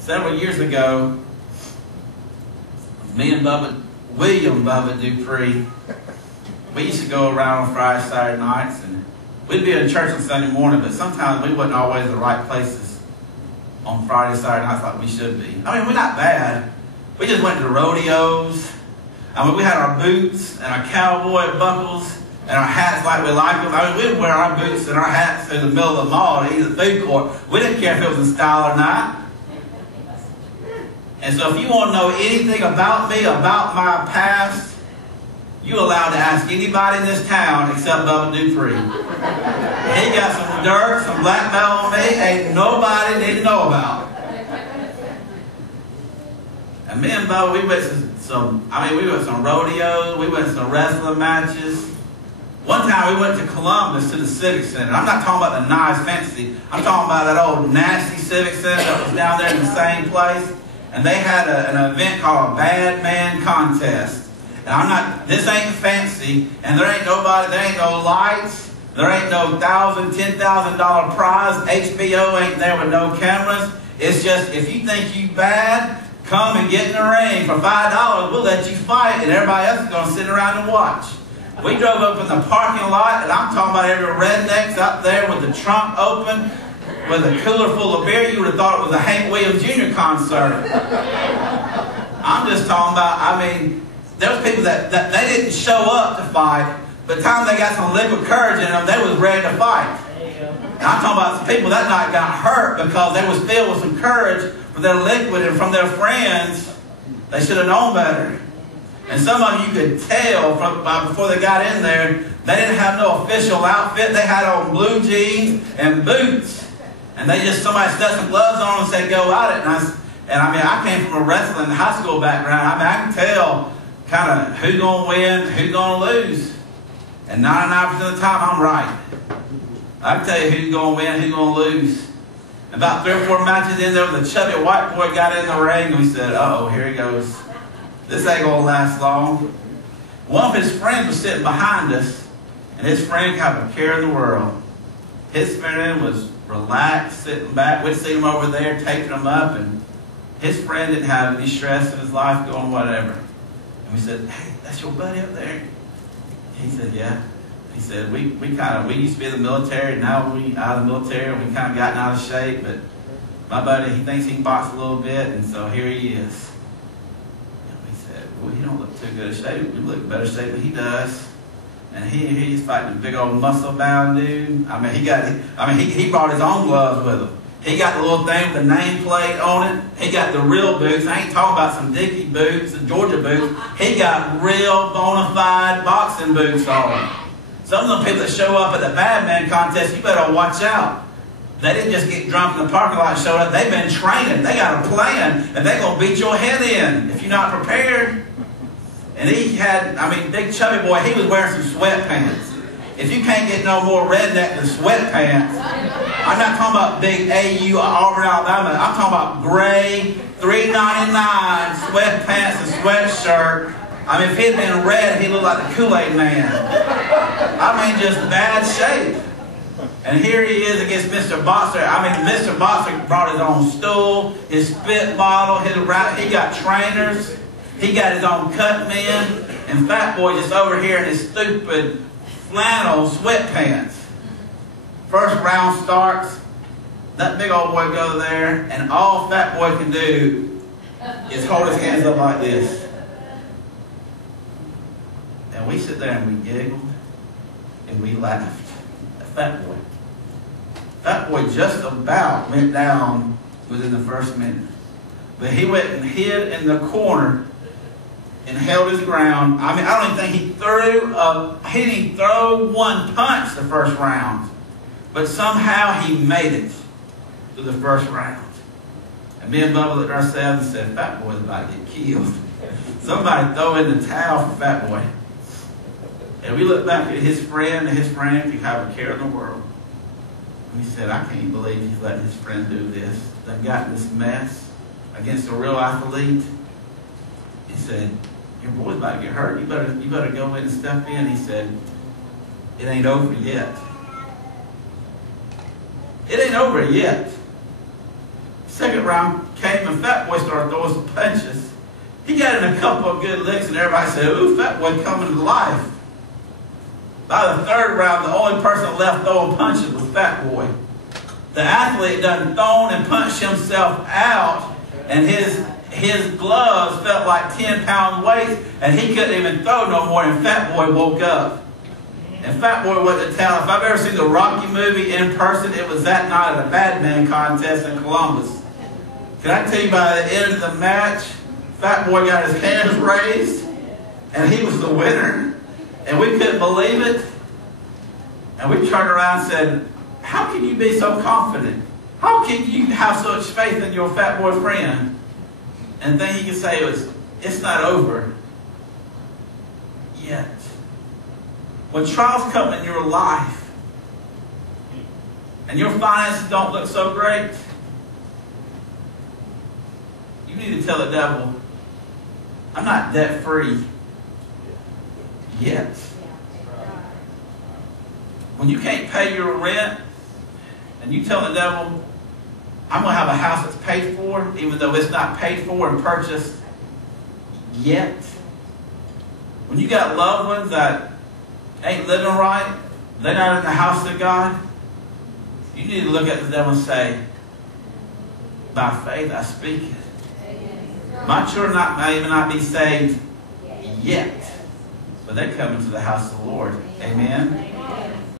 Several years ago, me and William Bubba Dupree, we used to go around on Friday, Saturday nights, and we'd be in church on Sunday morning, but sometimes we wasn't always in the right places on Friday, Saturday nights like we should be. I mean, we're not bad. We just went to the rodeos. I mean, we had our boots and our cowboy buckles and our hats like we like them. I mean, we'd wear our boots and our hats in the middle of the mall to eat at the food court. We didn't care if it was in style or not. And so if you want to know anything about me, about my past, you're allowed to ask anybody in this town except Bubba Dupree. He got some dirt, some black metal on me, ain't nobody need to know about. And me and Bubba, we went to some rodeos, we went to some wrestling matches. One time we went to Columbus to the Civic Center. I'm not talking about the nice fancy. I'm talking about that old nasty Civic Center that was down there in the same place. And they had an event called a Bad Man Contest. And this ain't fancy, and there ain't no lights, there ain't no $1,000, $10,000 prize, HBO ain't there with no cameras. It's just, if you think you bad, come and get in the ring. For $5, we'll let you fight, and everybody else is going to sit around and watch. We drove up in the parking lot, and I'm talking about every redneck's up there with the trunk open, with a cooler full of beer. You would have thought it was a Hank Williams Jr. concert. I'm just talking about, I mean, there was people that they didn't show up to fight, but the time they got some liquid courage in them, they was ready to fight. And I'm talking about some people that night got hurt because they was filled with some courage from their liquid and from their friends. They should have known better. And some of you could tell before they got in there, they didn't have no official outfit. They had on blue jeans and boots. And somebody stuck some gloves on and said, go at it. And I mean, I came from a wrestling high school background. I mean, I can tell kind of who's going to win, who's going to lose. And 99% of the time, I'm right. I can tell you who's going to win, who's going to lose. About 3 or 4 matches in there, the chubby white boy got in the ring, and we said, uh-oh, here he goes. This ain't going to last long. One of his friends was sitting behind us, and his friend had a care in the world. His friend was relaxed, sitting back. We'd seen him over there, taping him up, and his friend didn't have any stress in his life, going whatever. And we said, hey, that's your buddy up there? He said, yeah. He said, we used to be in the military, now we out of the military, and we kind of gotten out of shape, but my buddy, he thinks he can box a little bit, and so here he is. And we said, well, he don't look too good a shape. We look in better shape than he does. And he's fighting a big old muscle-bound dude. I mean, he brought his own gloves with him. He got the little thing with the nameplate on it. He got the real boots. I ain't talking about some Dickie boots and Georgia boots. He got real bona fide boxing boots on. Some of them people that show up at the Bad Man Contest, you better watch out. They didn't just get drunk in the parking lot and show up. They've been training. They got a plan, and they're going to beat your head in if you're not prepared. And he had, big chubby boy, he was wearing some sweatpants. If you can't get no more redneck than sweatpants, I'm not talking about big AU Auburn, Alabama. I'm talking about gray, $3.99 sweatpants and sweatshirt. I mean, if he'd been red, he'd look like the Kool-Aid Man. I mean, just bad shape. And here he is against Mr. Boxer. Mr. Boxer brought his own stool, his spit bottle, he got trainers. He got his own cut men, and Fat Boy just over here in his stupid flannel sweatpants. First round starts, that big old boy goes there, and all Fat Boy can do is hold his hands up like this. And we sit there and we giggled, and we laughed at Fat Boy. Fat Boy just about went down within the first minute. But he went and hid in the corner and held his ground. I don't even think he didn't throw one punch the first round. But somehow he made it to the first round. And me and Bubba looked at ourselves and said, Fat Boy's about to get killed. Somebody throw in the towel for Fat Boy. And we looked back at his friend, and his friend could have a care in the world. And we said, I can't believe he's letting his friend do this. They've gotten this mess against a real athlete. He said, your boy's about to get hurt. You better go in and step in. He said, it ain't over yet. It ain't over yet. Second round came and Fat Boy started throwing some punches. He got in a couple of good licks and everybody said, ooh, Fat Boy coming to life. By the third round, the only person left throwing punches was Fat Boy. The athlete done thrown and punched himself out, and his gloves felt like 10-pound weights, and he couldn't even throw no more, and Fat Boy woke up. And Fat Boy wasn't a talent. If I've ever seen the Rocky movie in person, it was that night at a Badman contest in Columbus. Can I tell you, by the end of the match, Fat Boy got his hands raised, and he was the winner, and we couldn't believe it. And we turned around and said, how can you be so confident? How can you have such faith in your Fat Boy friend? And the thing he could say was, it's not over yet. When trials come in your life, and your finances don't look so great, you need to tell the devil, I'm not debt free yet. When you can't pay your rent, and you tell the devil, I'm going to have a house that's paid for, even though it's not paid for and purchased yet. When you got loved ones that ain't living right, they're not in the house of God, you need to look at the devil and say, by faith I speak it. My children may even not be saved yet, but they're coming to the house of the Lord. Amen.